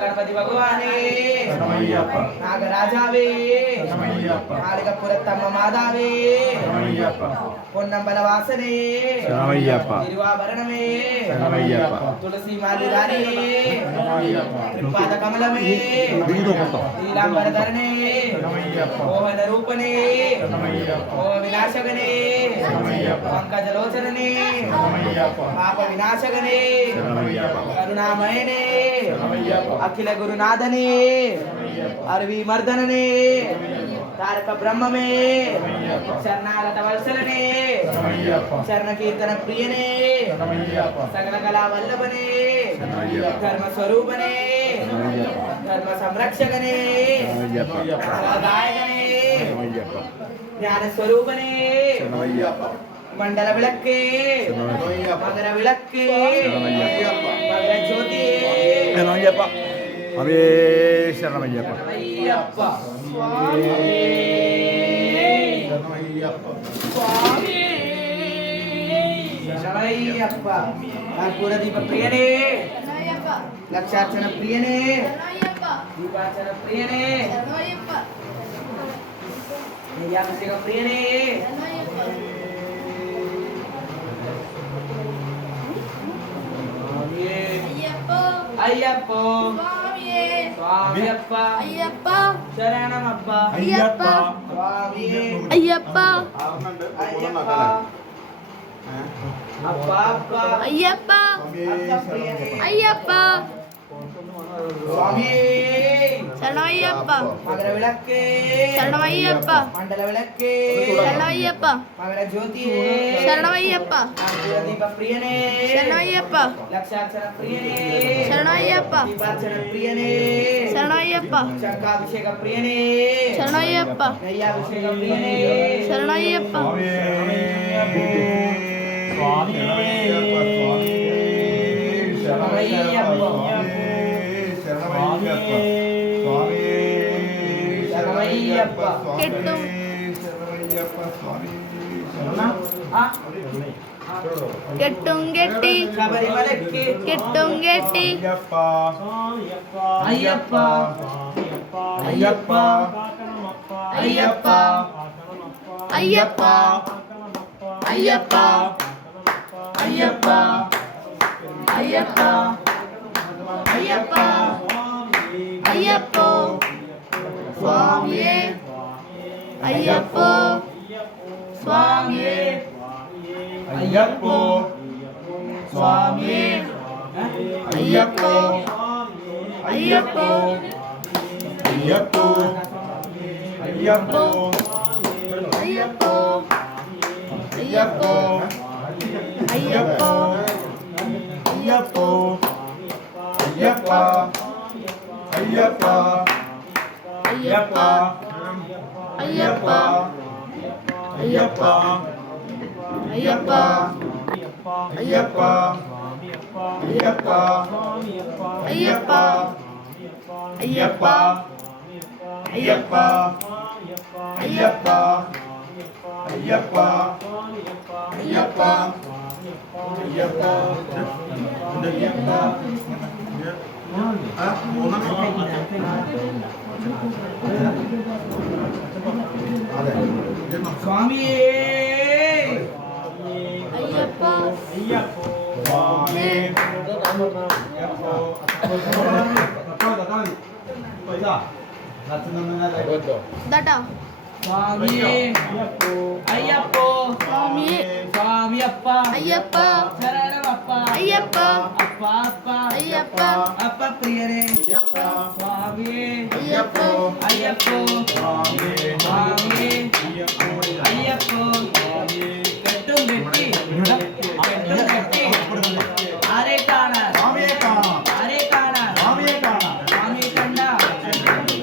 गणपति भगवाने नागराजावे नालिकपुरत्तम्म मादावे பொன்னம்பலவாசனே சரணமையப்பா திருவாபரணமே சரணமையப்பா துளசி மாலிதானே திருப்பாத கமலமே நீலாம்பரதரனே மோகன ரூபனே மோக விநாசகனே பங்கஜலோச்சனனே பாப விநாசகனே கருணாமயனே அகில குருநாதனே அருவி மர்தனனே तारक ब्रह्म में शरणागत वत्सलने शरण कीर्तन प्रियने सकल कला वल्लभने धर्म स्वरूपने धर्म संरक्षकने गायकने ज्ञान स्वरूपने मंडल विलक्के मकर विलक्के मकर ज्योति अवे शरणमय्यप्पा शरणमय्यप्पा कर्पूर दीप प्रियने लक्षार्चन प्रियने दीपार्चन प्रियने निर्याभिषेक प्रियने अय्यप्पो स्वामियप्पा अय्यप्पा शरणमप्पा अय्यप्पा स्वामी अय्यप्पा अय्यप्पा अप्पा अप्पा अय्यप्पा अय्यप्पा स्वामी शरणमय्यप्पा मकर विलक्के शरणमय्यप्पा मंडल विलक्के शरणमय्यप्पा मकर ज्योति शरणमय्यप्पा कर्पूर दीप प्रियने शरणमय्यप्पा लक्षार्चन प्रियने शरणमय्यप्पा दीपार्चन प्रियने शरणमय्यप्पा शंखाभिषेक प्रियने शरणमय्यप्पा नैयाभिषेक प्रियने शरणमय्यप्पा kettum kettum getti ശബരിമലയ്ക്ക് kettum getti അയ്യപ്പ അയ്യപ്പ അയ്യപ്പ अय्यप्पा അയ്യപ്പ അയ്യപ്പ അയ്യപ്പ അയ്യപ്പ अय्यप्पो स्वामिये अय्यप्पो स्वामिये അയ്യപ്പോ സ്വാമിയേ अय्यप्पो अय्यप्पो അയ്യപ്പോ അയ്യപ്പോ अय्यप्पो अय्यप्पो अय्यप्पो അയ്യപ്പോ അയ്യപ്പ അയ്യപ്പ अय्यप्पा अय्यप्पा അയ്യപ്പ अय्यप्पा അയ്യപ്പ അയ്യപ്പ अय्यप्पा അയ്യപ്പ അയ്യപ്പ അയ്യപ്പ അയ്യപ്പ അയ്യപ്പ അയ്യപ്പ സ്വാമിയേ अय्यप्पा സ്വാമിയേ दाटा സ്വാമിയേ അയ്യപ്പോ स्वामिये സ്വാമിയപ്പ अय्यप्पा ശരണമപ്പ अय्यप्प അപ്പ അപ്പ अय्यप्प അപ്പ പ്രിയരേ സ്വാമിയേ अय्यप्पो അയ്യപ്പോ സ്വാമിയേ അയ്യപ്പോ കെട്ടും കെട്ടി കെട്ടും കെട്ടി ആരെ കാണാൻ ആരെ കാണാൻ സ്വാമിയെ കണ്ട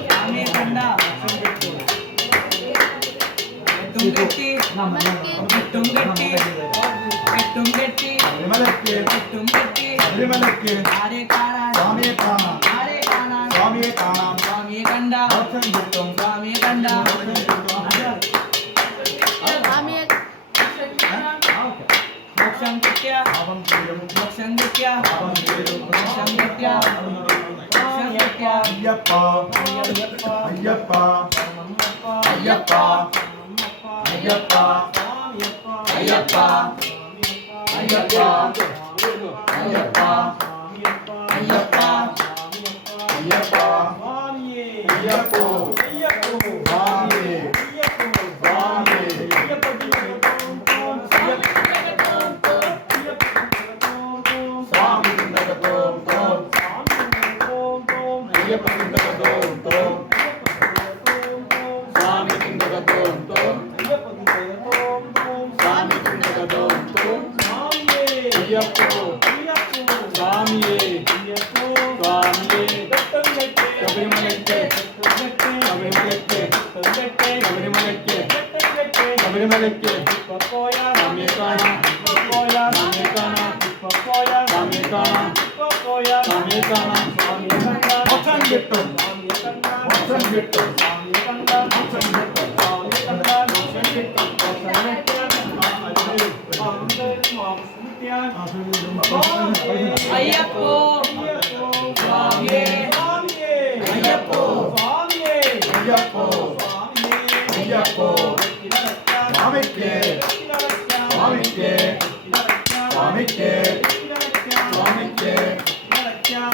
സ്വാമിയെ കണ്ട കെട്ടും കെട്ടി കെട്ടും കെട്ടി കെട്ടും കെട്ടി കെട്ടും കെട്ടി ആരെ കാണാൻ ആരെ കാണാൻ സ്വാമിയെ കണ്ട സ്വാമിയെ കണ്ട മോക്ഷം കിട്ടിയ മോക്ഷം കിട്ടിയ മോക്ഷം കിട്ടിയ മോക്ഷം കിട്ടിയ അയ്യപ്പ അയ്യപ്പ അയ്യപ്പ അയ്യപ്പ അയ്യപ്പ അയ്യപ്പ അയ്യപ്പ അയ്യപ്പ അയ്യപ്പ അയ്യപ്പോ സ്വാമിയേ സ്വാമിയേ സ്വാമി ചിന്തകത്തോം തോം അയ്യപ്പ ചിന്തകത്തോം തോം സ്വാമി ചിന്തകത്തോം തോം സ്വാമി ചിന്തകത്തോം തോം അയ്യപ്പോ സ്വാമിയേ സ്വാമിയേ ശബരിമലയ്ക്ക് ശബരിമലയ്ക്ക് ശബരിമലയ്ക്ക് ശബരിമലയ്ക്ക് സ്വാമിയെ കാണാം സ്വാമിയെ കാണാം സ്വാമിയെ കാണാം സ്വാമിയെ കാണാം മോക്ഷം കിട്ടും മോക്ഷം കിട്ടും മോക്ഷം കിട്ടും അയ്യപ്പോ സ്വാമിയേ അയ്യപ്പോ അയ്യപ്പോ അയ്യപ്പോ സ്വാമിക്ക് സ്വാമിക്ക് സ്വാമിക്ക് സ്വാമിക്ക്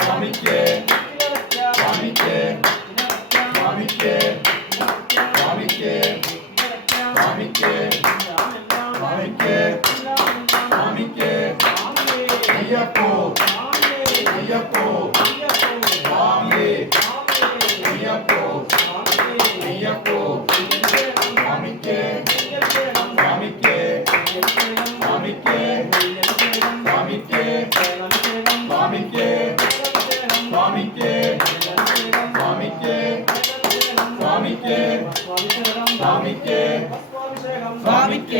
സ്വാമിക്ക് സ്വാമിക്ക് സ്വാമിക്ക് സ്വാമിക്ക് സ്വാമിക്ക് സ്വാമിക്ക് സ്വാമിക്ക് അയ്യപ്പോ അയ്യപ്പോ സ്വാമിയേ അയ്യപ്പോ അയ്യപ്പോ സ്വാമിക്ക് സ്വാമിക്ക് സ്വാമിക്ക് സ്വാമിക്ക് സ്വാമിക്ക് സ്വാമിക്ക് സ്വാമിക്ക് സ്വാമിക്ക് സ്വാമിക്ക് സ്വാമിക്ക്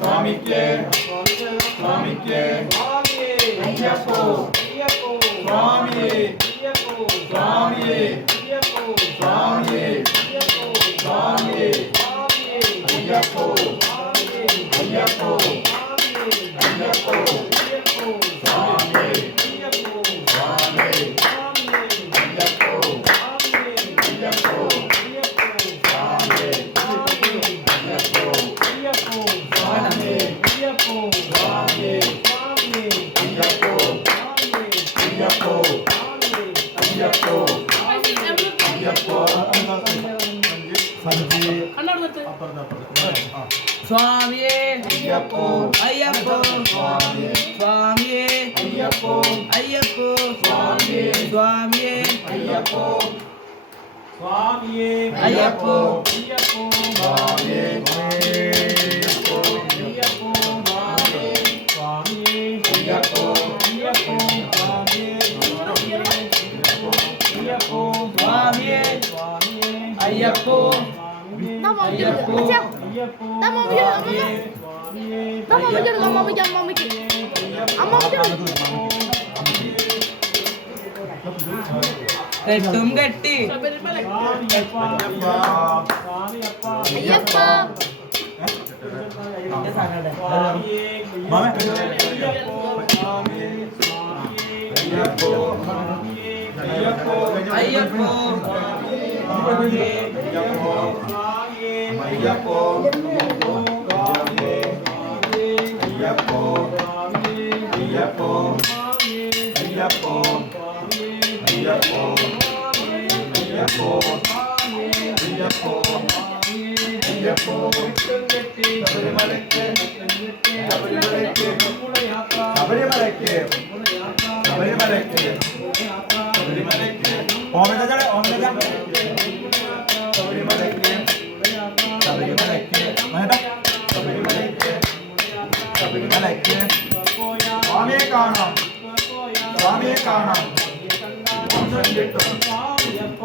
സ്വാമിക്ക് സ്വാമിക്ക് അയ്യപ്പോ സ്വാമിയേ സ്വാമിയേ സ്വാമിയേ സ്വാമിയേ അയ്യപ്പോ അയ്യപ്പോ അയ്യപ്പോ സ്വാമിയേ സ്വാമിയേ അയ്യപ്പോ അയ്യപ്പോ സ്വാമിയേ അയ്യപ്പോ സ്വാമിയേ സ്വാമിയേ അയ്യപ്പോ അയ്യപ്പോ അയ്യപ്പോ അയ്യപ്പോ സ്വാമിയേ അയ്യപ്പോ അയ്യപ്പോ സ്വാമിയേ സ്വാമിയേ അയ്യപ്പോ അയ്യപ്പോ സ്വാമിയേ സ്വാമിയേ അയ്യപ്പോ സ്വാമിയേ അയ്യപ്പോ അയ്യപ്പോ സ്വാമിയേ അയ്യപ്പോ സ്വാമിയേ അയ്യപ്പോ അയ്യപ്പോ സ്വാമിയേ അയ്യപ്പോ സ്വാമിയേ സ്വാമിയേ അയ്യപ്പോ Tama അയ്യപ്പോ അയ്യപ്പോ Tama സ്വാമിയേ Tama കെട്ടും കെട്ടി സ്വാമിയപ്പ സ്വാമിയപ്പ Ayyappa സ്വാമിയേ അയ്യപ്പോ അയ്യപ്പോ അയ്യപ്പോ അയ്യപ്പോ അയ്യപ്പോ അയ്യപ്പോ അയ്യപ്പോ അയ്യപ്പോ അയ്യപ്പോ അയ്യപ്പോ അയ്യപ്പോ ശബരിമലയ്ക്ക് ശബരിമലയ്ക്ക് ശബരിമലയ്ക്ക് ശബരിമലയ്ക്ക് ശബരിമലയ്ക്ക് ശബരിമലയ്ക്ക് ശബരിമലയ്ക്ക് ശബരിമലയ്ക്ക് ശബരിമലയ്ക്ക് സ്വാമിയെ കാണാം സ്വാമിയെ കാണാം മോക്ഷം കിട്ടും അയ്യപ്പ